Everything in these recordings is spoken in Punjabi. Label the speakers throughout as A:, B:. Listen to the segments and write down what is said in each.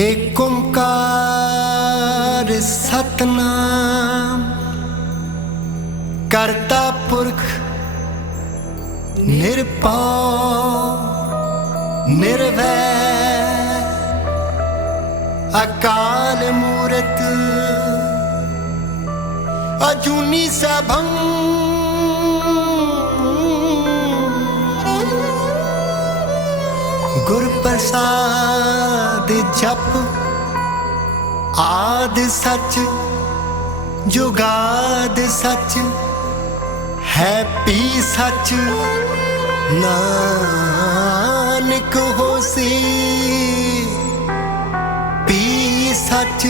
A: ਏਕ ਓੰਕਾਰ ਸਤਨਾਮ। ਕਰਤਾ ਪੁਰਖ ਨਿਰਭਉ ਨਿਰਵੈਰ। ਅਕਾਲ ਮੂਰਤ ਅਜੂਨੀ ਸਭੰ ਆਦ ਸੱਚ ਜੁਗਾਦ ਸੱਚ, ਹੈਪੀ ਸੱਚ, ਨਾਨਕ ਹੋਸੀ, ਪੀ ਸੱਚ।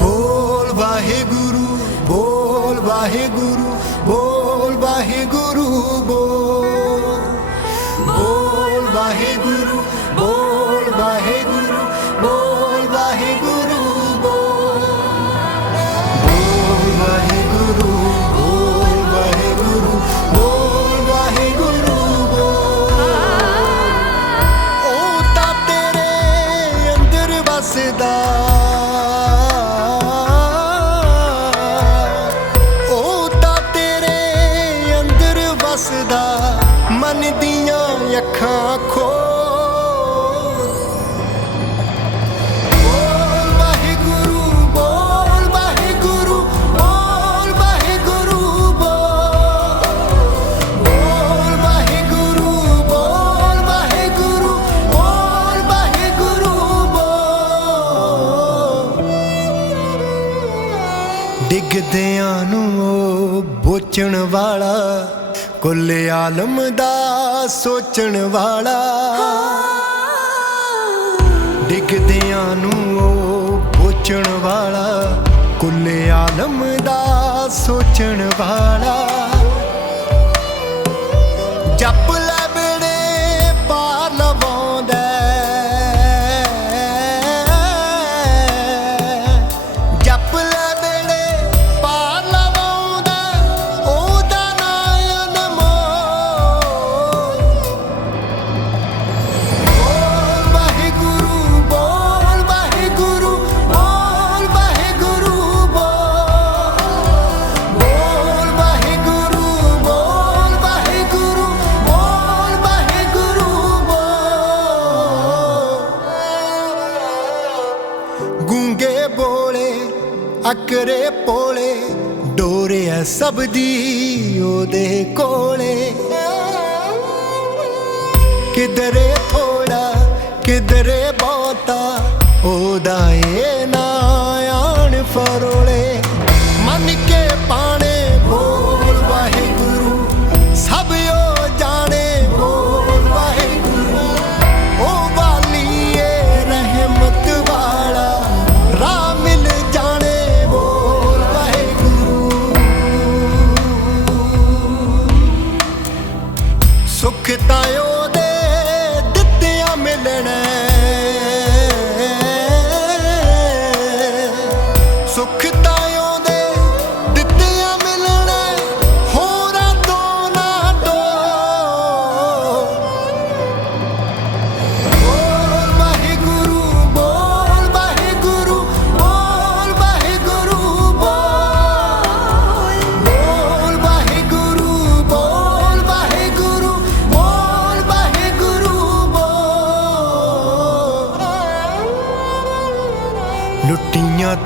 A: ਬੋਲ ਵਾਹਿਗੁਰੂ ਬੋਲ ਵਾਹਿਗੁਰੂ ਬੋਲ ਵਾਹਿਗੁਰੂ, ਬੋਲ। ਬੋਲ ਵਾਹਿਗੁਰੂ ਸੋਚਣ ਵਾਲਾ, ਕੁੱਲ ਆਲਮ ਦਾ ਸੋਚਣ ਵਾਲਾ। ਡਿੱਗਦਿਆਂ ਨੂੰ ਉਹ ਪੋਚਣ ਵਾਲਾ, ਕੁੱਲ ਆਲਮ ਦਾ ਸੋਚਣ ਵਾਲਾ। ਅਕਰੇ ਪੋਲੇ ਡੋਰਿਆ ਸਭ ਦੀ ਉਹਦੇ ਕੋਲੇ। ਕਿਧਰੇ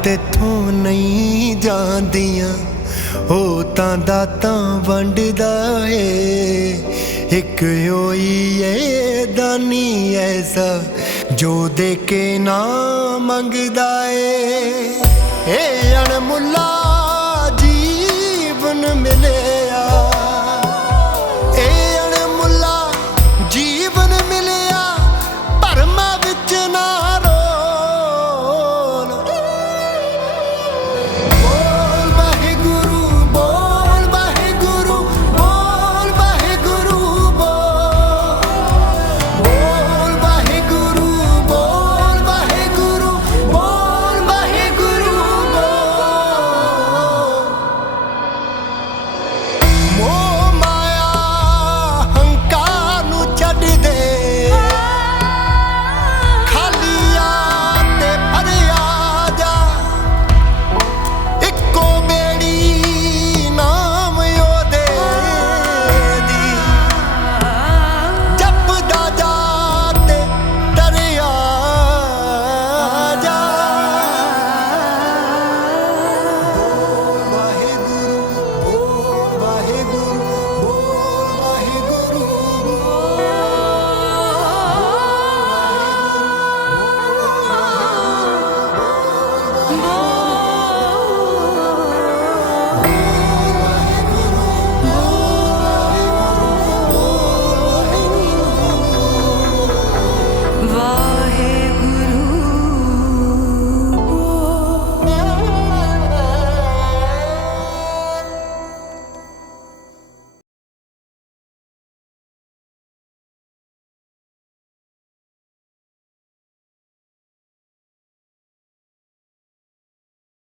A: ਤੇਥੋਂ ਨਹੀਂ ਜਾਂਦੀਆਂ। ਹੋ ਤਾਂ ਦਾਤਾਂ ਵੰਡਦਾ ਏ। ਇੱਕ ਹੋਈ ਏ ਦਾਨੀ ਐਸਾ, ਜੋ ਦੇ ਕੇ ਨਾ ਮੰਗਦਾ ਏ। ਏ ਅਣਮੁੱਲਾ ਜੀਵਨ ਮਿਲੇ।